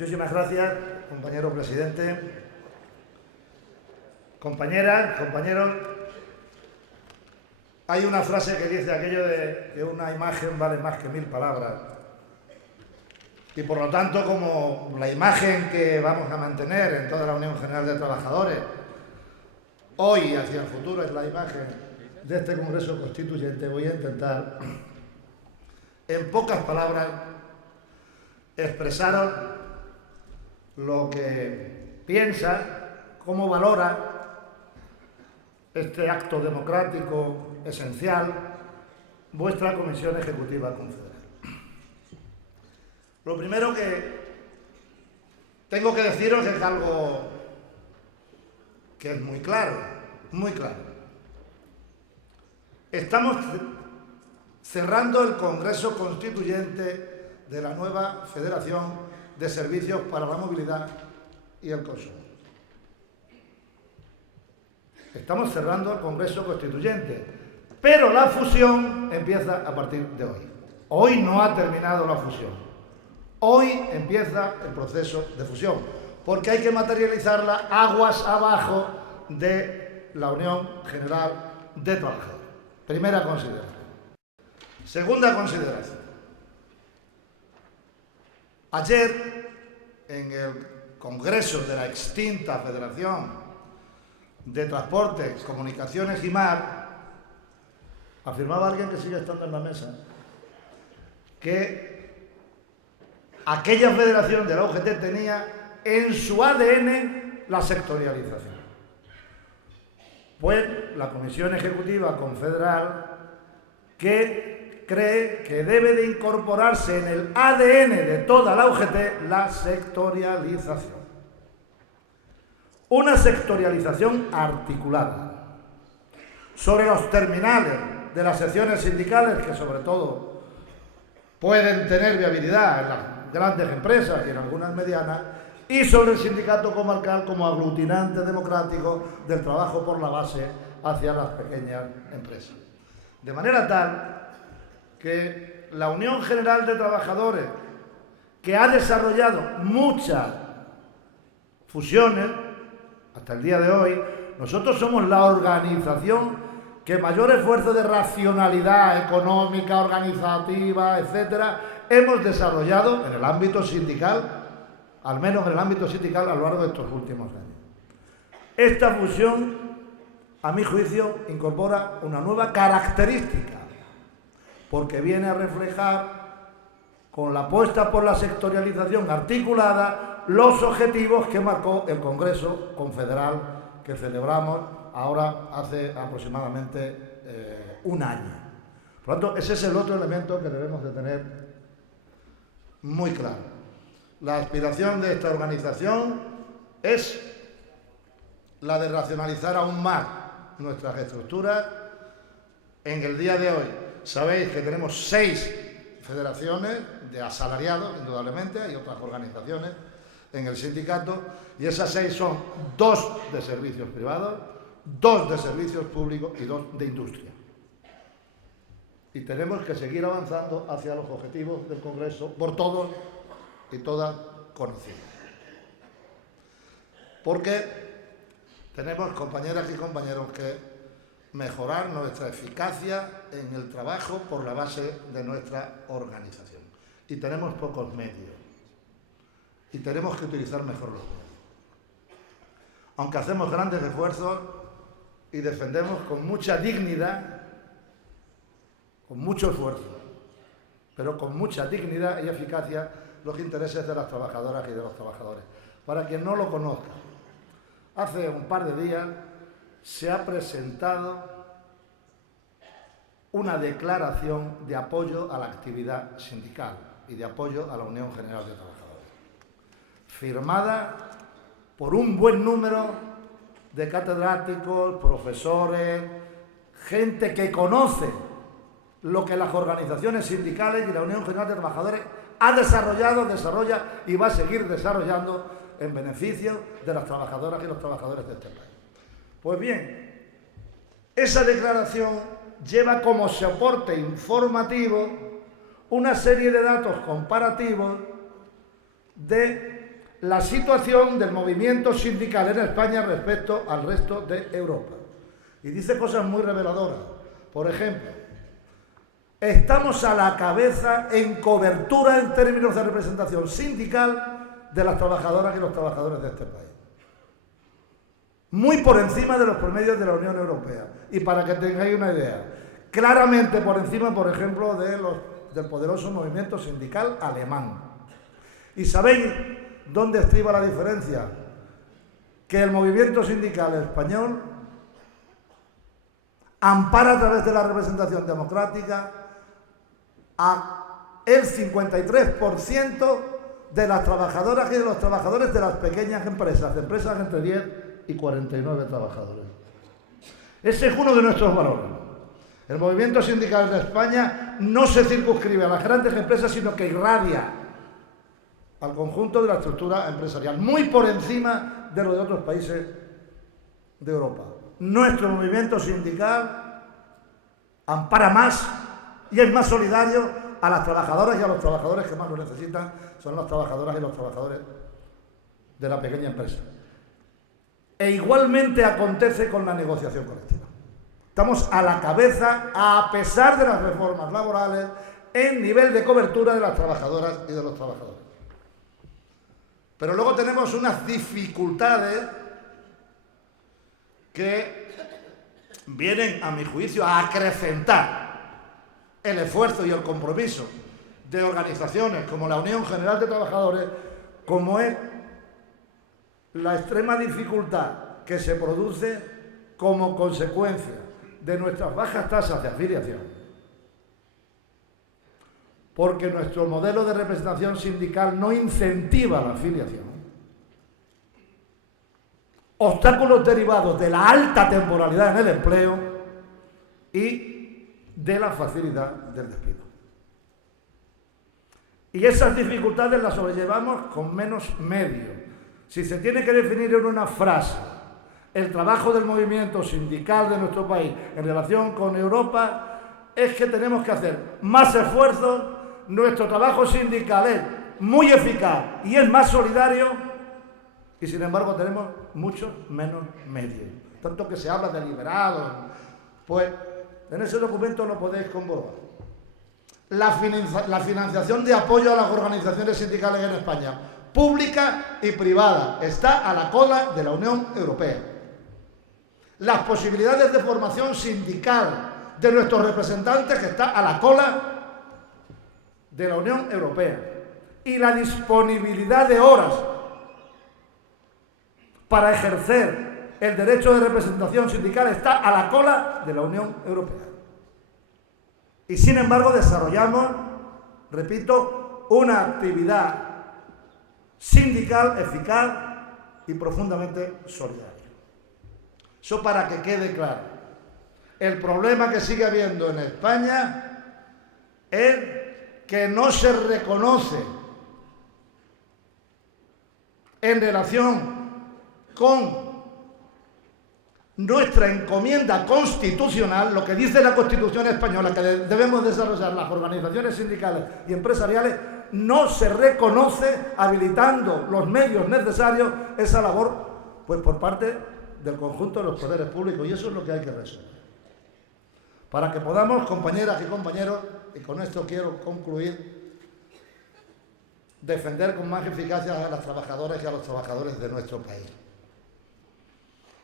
Muchísimas gracias, compañero presidente. Compañeras, compañeros, hay una frase que dice aquello de que una imagen vale más que 1000 palabras. Y por lo tanto, como la imagen que vamos a mantener en toda la Unión General de Trabajadores, hoy y hacia el futuro, es la imagen de este Congreso Constituyente, voy a intentar, en pocas palabras, expresaros lo que piensa, cómo valora este acto democrático esencial vuestra Comisión Ejecutiva Confederal. Lo primero que tengo que deciros es algo que es muy claro, muy claro. Estamos cerrando el Congreso Constituyente de la nueva Federación de Servicios para la Movilidad y el Consumo. Estamos cerrando el Congreso Constituyente, pero la fusión empieza a partir de hoy. Hoy no ha terminado la fusión. Hoy empieza el proceso de fusión, porque hay que materializarla aguas abajo de la Unión General de Trabajadores. Primera consideración. Segunda consideración. Ayer, en el Congreso de la extinta Federación de Transportes, Comunicaciones y Mar, afirmaba alguien que sigue estando en la mesa, que aquella federación de la UGT tenía en su ADN la sectorialización. Pues la Comisión Ejecutiva Confederal, que cree que debe de incorporarse en el ADN de toda la UGT la sectorialización. Una sectorialización articulada sobre los terminales de las secciones sindicales, que sobre todo pueden tener viabilidad en las grandes empresas y en algunas medianas, y sobre el sindicato comarcal como aglutinante democrático del trabajo por la base hacia las pequeñas empresas. De manera tal que la Unión General de Trabajadores, que ha desarrollado muchas fusiones hasta el día de hoy, nosotros somos la organización que mayor esfuerzo de racionalidad económica, organizativa, etcétera, hemos desarrollado en el ámbito sindical, al menos en el ámbito sindical, a lo largo de estos últimos años. Esta fusión, a mi juicio, incorpora una nueva característica, porque viene a reflejar, con la apuesta por la sectorialización articulada, los objetivos que marcó el Congreso Confederal que celebramos ahora hace aproximadamente un año. Por lo tanto, ese es el otro elemento que debemos de tener muy claro. La aspiración de esta organización es la de racionalizar aún más nuestras estructuras. En el día de hoy sabéis que tenemos 6 federaciones de asalariados, indudablemente, hay otras organizaciones en el sindicato, y esas 6 son 2 de servicios privados, 2 de servicios públicos y 2 de industria. Y tenemos que seguir avanzando hacia los objetivos del Congreso por todos y todas conocidos. Porque tenemos, compañeras y compañeros, que mejorar nuestra eficacia en el trabajo por la base de nuestra organización. Y tenemos pocos medios. Y tenemos que utilizar mejor los medios. Aunque hacemos grandes esfuerzos y defendemos con mucha dignidad, con mucho esfuerzo, pero con mucha dignidad y eficacia, los intereses de las trabajadoras y de los trabajadores. Para quien no lo conozca, hace un par de días se ha presentado una declaración de apoyo a la actividad sindical y de apoyo a la Unión General de Trabajadores, firmada por un buen número de catedráticos, profesores, gente que conoce lo que las organizaciones sindicales y la Unión General de Trabajadores ha desarrollado, desarrolla y va a seguir desarrollando en beneficio de las trabajadoras y los trabajadores de este país. Pues bien, esa declaración lleva como soporte informativo una serie de datos comparativos de la situación del movimiento sindical en España respecto al resto de Europa. Y dice cosas muy reveladoras. Por ejemplo, estamos a la cabeza en cobertura en términos de representación sindical de las trabajadoras y los trabajadores de este país. Muy por encima de los promedios de la Unión Europea. Y para que tengáis una idea, claramente por encima, por ejemplo, del poderoso movimiento sindical alemán. ¿Y sabéis dónde estriba la diferencia? Que el movimiento sindical español ampara a través de la representación democrática a el 53% de las trabajadoras y de los trabajadores de las pequeñas empresas entre 10 y 49 trabajadores. Ese es uno de nuestros valores. El movimiento sindical de España no se circunscribe a las grandes empresas, sino que irradia al conjunto de la estructura empresarial, muy por encima de lo de otros países de Europa. Nuestro movimiento sindical ampara más y es más solidario a las trabajadoras y a los trabajadores que más lo necesitan, son las trabajadoras y los trabajadores de la pequeña empresa. E igualmente acontece con la negociación colectiva. Estamos a la cabeza, a pesar de las reformas laborales, en nivel de cobertura de las trabajadoras y de los trabajadores. Pero luego tenemos unas dificultades que vienen, a mi juicio, a acrecentar el esfuerzo y el compromiso de organizaciones como la Unión General de Trabajadores, como es la extrema dificultad que se produce como consecuencia de nuestras bajas tasas de afiliación, porque nuestro modelo de representación sindical no incentiva la afiliación. Obstáculos derivados de la alta temporalidad en el empleo y de la facilidad del despido. Y esas dificultades las sobrellevamos con menos medios. Si se tiene que definir en una frase el trabajo del movimiento sindical de nuestro país en relación con Europa, es que tenemos que hacer más esfuerzos. Nuestro trabajo sindical es muy eficaz y es más solidario, y sin embargo tenemos muchos menos medios. Tanto que se habla de liberados, pues en ese documento lo podéis comprobar. La financiación de apoyo a las organizaciones sindicales en España, pública y privada, está a la cola de la Unión Europea. Las posibilidades de formación sindical de nuestros representantes, que está a la cola de la Unión Europea, y la disponibilidad de horas para ejercer el derecho de representación sindical está a la cola de la Unión Europea. Y sin embargo desarrollamos, repito, una actividad sindical eficaz y profundamente solidaria. Eso para que quede claro. El problema que sigue habiendo en España es que no se reconoce en relación con nuestra encomienda constitucional, lo que dice la Constitución española, que debemos desarrollar las organizaciones sindicales y empresariales, no se reconoce habilitando los medios necesarios esa labor, pues por parte del conjunto de los poderes públicos, y eso es lo que hay que resolver. Para que podamos, compañeras y compañeros, y con esto quiero concluir, defender con más eficacia a las trabajadoras y a los trabajadores de nuestro país.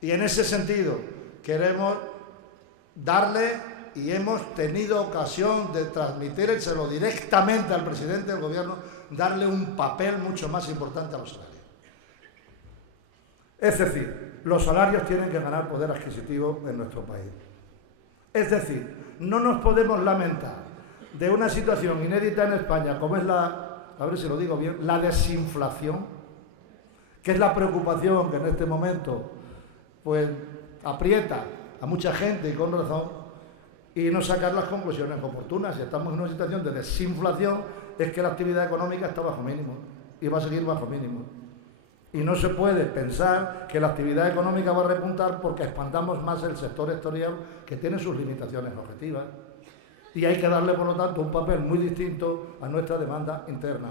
Y en ese sentido queremos darle, y hemos tenido ocasión de transmitírselo directamente al presidente del gobierno, darle un papel mucho más importante a los salarios. Es decir, los salarios tienen que ganar poder adquisitivo en nuestro país. Es decir, no nos podemos lamentar de una situación inédita en España, como es a ver si lo digo bien, la desinflación, que es la preocupación que en este momento pues aprieta a mucha gente, y con razón, y no sacar las conclusiones oportunas. Si estamos en una situación de desinflación, es que la actividad económica está bajo mínimo y va a seguir bajo mínimo. Y no se puede pensar que la actividad económica va a repuntar porque expandamos más el sector sectorial, que tiene sus limitaciones objetivas. Y hay que darle, por lo tanto, un papel muy distinto a nuestra demanda interna.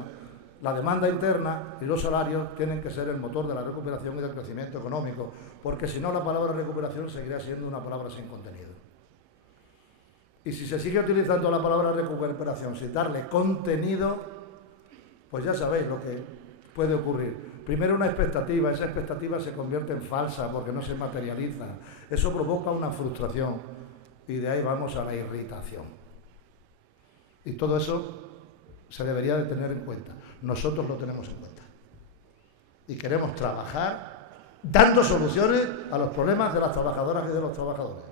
la demanda interna y los salarios tienen que ser el motor de la recuperación y del crecimiento económico, porque si no la palabra recuperación seguirá siendo una palabra sin contenido. Y si se sigue utilizando la palabra recuperación sin darle contenido, pues ya sabéis lo que puede ocurrir. Primero una expectativa, esa expectativa se convierte en falsa porque no se materializa. Eso provoca una frustración y de ahí vamos a la irritación. Y todo eso se debería de tener en cuenta. Nosotros lo tenemos en cuenta. Y queremos trabajar dando soluciones a los problemas de las trabajadoras y de los trabajadores.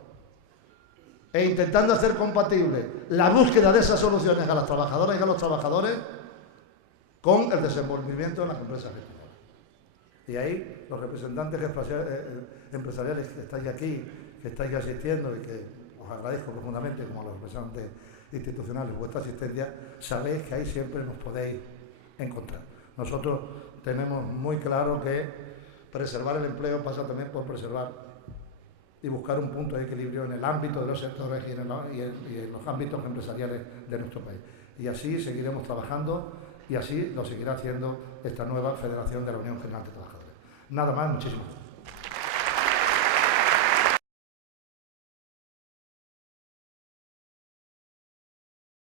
E intentando hacer compatible la búsqueda de esas soluciones a las trabajadoras y a los trabajadores con el desenvolvimiento en las empresas españolas. Y ahí los representantes empresariales que estáis aquí, que estáis asistiendo y que os agradezco profundamente como a los representantes institucionales vuestra asistencia, sabéis que ahí siempre nos podéis encontrar. Nosotros tenemos muy claro que preservar el empleo pasa también por preservar y buscar un punto de equilibrio en el ámbito de los sectores y en los ámbitos empresariales de nuestro país. Y así seguiremos trabajando y así lo seguirá haciendo esta nueva Federación de la Unión General de Trabajadores. Nada más, muchísimas gracias.